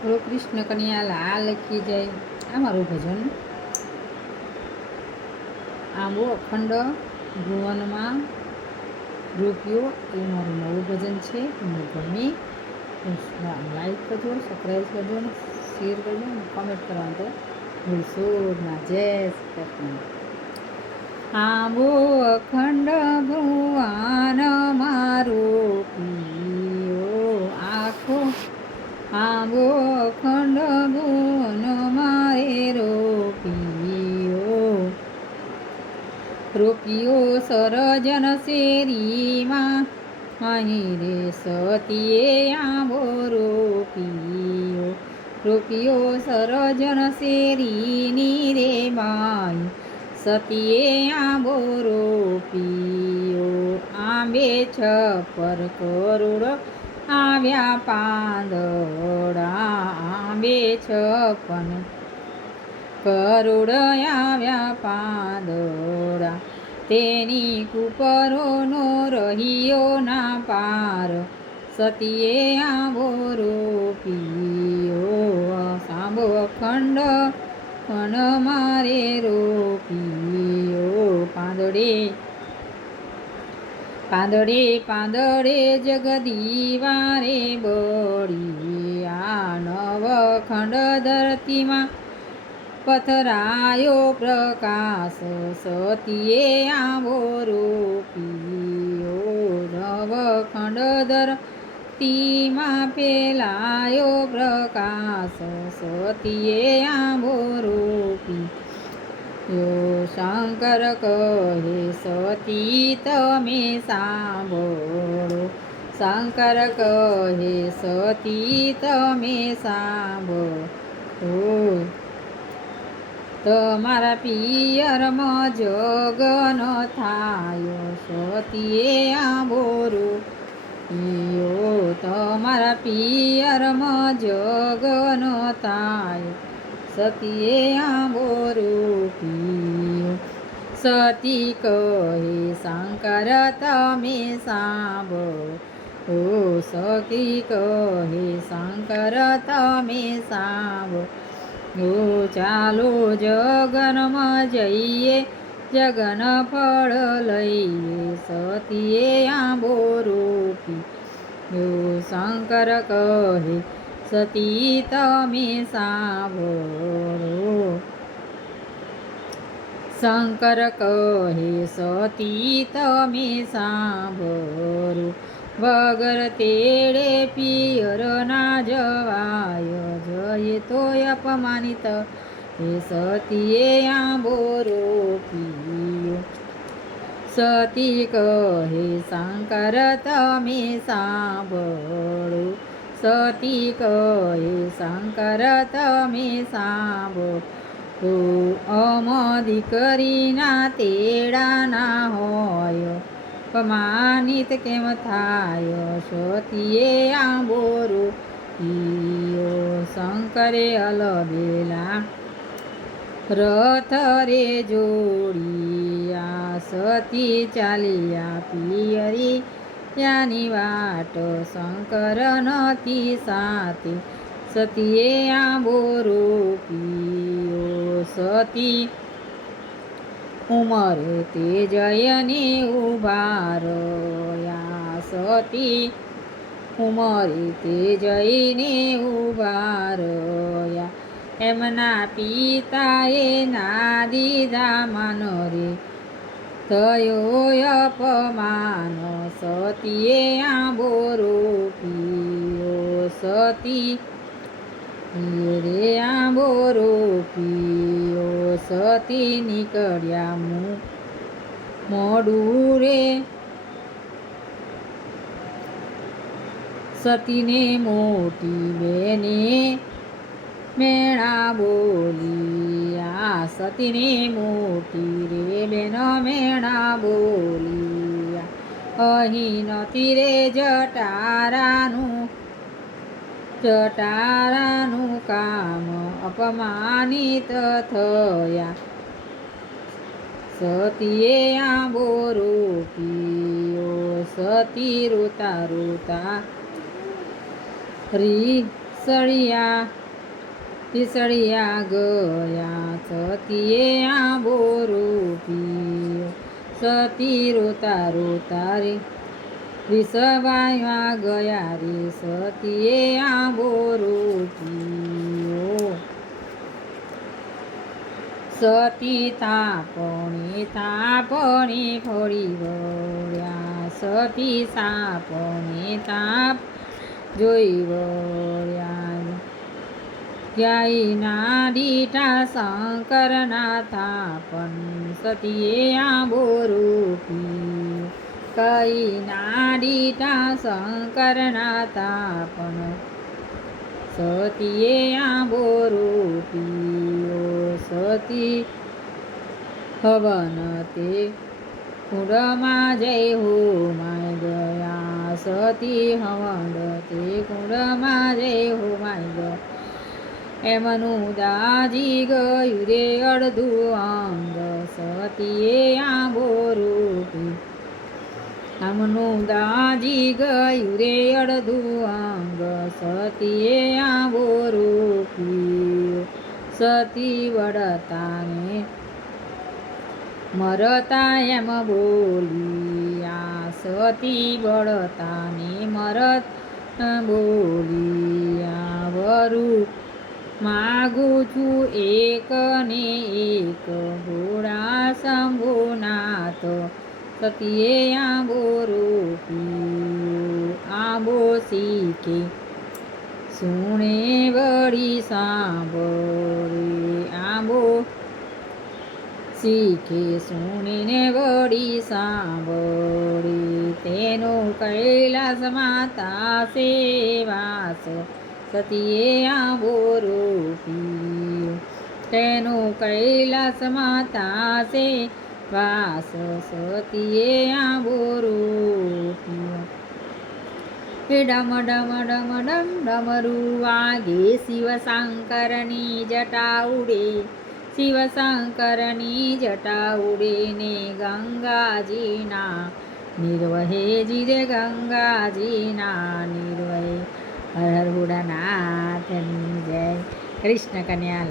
બોલો કૃષ્ણ કન્યા લાલ કી જય. આ મારું ભજન આંબો અખંડ ભુવનમાં રૂપિયો, એ મારું નવું ભજન છે. મને ગમે. લાઈક કરજો સબસ્ક્રાઈબ કરજો, ને શેર કરજો અને કોમેન્ટ કરવાનું તો ભૂલશો ના. જય શ્રી આંબો અખંડ ભુવન મારું આંબો અખંડ ભુવન મારે રોપિયો રોપિયો સરજન શેરીમાં અહીં રે સતીએ આંબો રોપિયો રોપિયો સરજન શેરીની રે માય સતીએ આંબો રોપિયો આંબે છપર કરોડ આવ્યા પાંદડા આંબે છપન કરોડ આવ્યા પાંદોડા, તેની કુપરોનો રહ્યો ના પાર. સતીએ આવો રોપીયો સાંભો અખંડ પણ મારે રોપીયો. પાંદડે પાંદડે પાંદડે જગદીવારે બળી આ નવ ખંડ ધરતીમાં પથરાયો પ્રકાશ. સતીએ આવો રોપીઓ નવ ખંડ ધરતીમાં પેલાયો પ્રકાશ. સતીએ આવો રોપી શંકર કહે સતી તમે સાંભળો. શંકર કહે સતી તમે સાંભળો. તમારા પિયરમાં જગન થાય સતીએ આંબોરો યો તમારા પિયરમાં જગન થાય સતીએ આંબોરો પીયો. સતી કહે શંકર તમે સાંભળો ઓ સતી કહે શંકર તમે સાંભળો ઓ ચાલો જગનમાં જઈએ જગન ફળ લઈએ સતીએ આંબો રોપી ઓ શંકર કહે સતી તમે સાંભળો શંકર કહે સતી તમે સાંભરો વગર તેડે પિયર ના જવાય જય તો અપમાનિત હે સતીએ આંબોરો રોપિયો સતી કહે શંકર તમે સાંભળો સતી કહે શંકર તમે સાંભળો અમ દીકરીના તેડાના હોય, અપમાનિત કેમ થાય? સતીએ આંબોરો ઈયો શંકરે અલબેલા રથ રે જોડિયા સતી ચાલિયા પિયરી ત્યાંની વાટ. શંકર નથી સાથે સતીએ આંબો રોપિયો. સતી ઉમરે તે જયને ઊભા સતી ઉમરે તે જઈને ઉભારયા એમના પિતાએ ના દીધા માન રે. થયો અપમાન. સતીએ આંબો રોપિયો. સતી રે આંબો રોપીઓ સતી નીકળ્યા મુ મોડું રે. સતીને મોટી બેને મેણા બોલી, આ સતીને મોટી રે બેન મેણા બોલી. અહીં નથી રે જટારાનું જટારાનું કામ અપમાનિત થયા સતીએ આંબો રોપ્યો સતી રોતા રોતા રીસળિયા સળિયા તીસળિયા ગયા સતીએ આંબો રૂપિયો સતી રોતા રોતા રે વિસવાયા ગયા રે સતીએ આંબો રૂપિયો સતી તાપણી તાપણી ફરી વળ્યા, સતી સાપણી તાપ જોઈ વળ્યા. ક્યાંય ના દીઠા શંકરના તાપન સતીએ આંબો રૂપી કઈના નાડીતા શંકરના તાપન. સતીએ આંબો રૂપિયો, સતી હવન તે કુંડમાં જય હો માય ગયા સતી હવન તે કુંડમાં જય હો માય ગયા એમનું દાજી ગયું રે અડધું અંગ. સતીએ આંબો રૂપી આમનું દાજી ગયું રે અડધું અંગ સતીએ આંબો રૂપી સતી વડતાને મરતા એમ બોલી આ સતી વડતાને મરત બોલી આ વરુ, માગું છું એક એક. ઘોડા શંભુનાથ સતીએ આંબો રૂપિયો આંબો શીખે સુણે વળી સાંભળે આંબો શીખે સુણીને વળી સાંભળી તેનો કૈલાસ માતા સેવાસ સતીએ આંબો રોપી તેનો કૈલાસ માતા સે વાસ સતીએ આંબો રૂપિયો હે ડમ ડમ ડમ ડમ ડમરું વાગે. શિવશંકરની જટા ઉડે. શિવશંકરની જટા ઉડે ને ગંગાજીના નિર્વહે જીરે ગંગાજીના નિર્વહે. હર હર હુડાનાથની જય. કૃષ્ણ કન્યા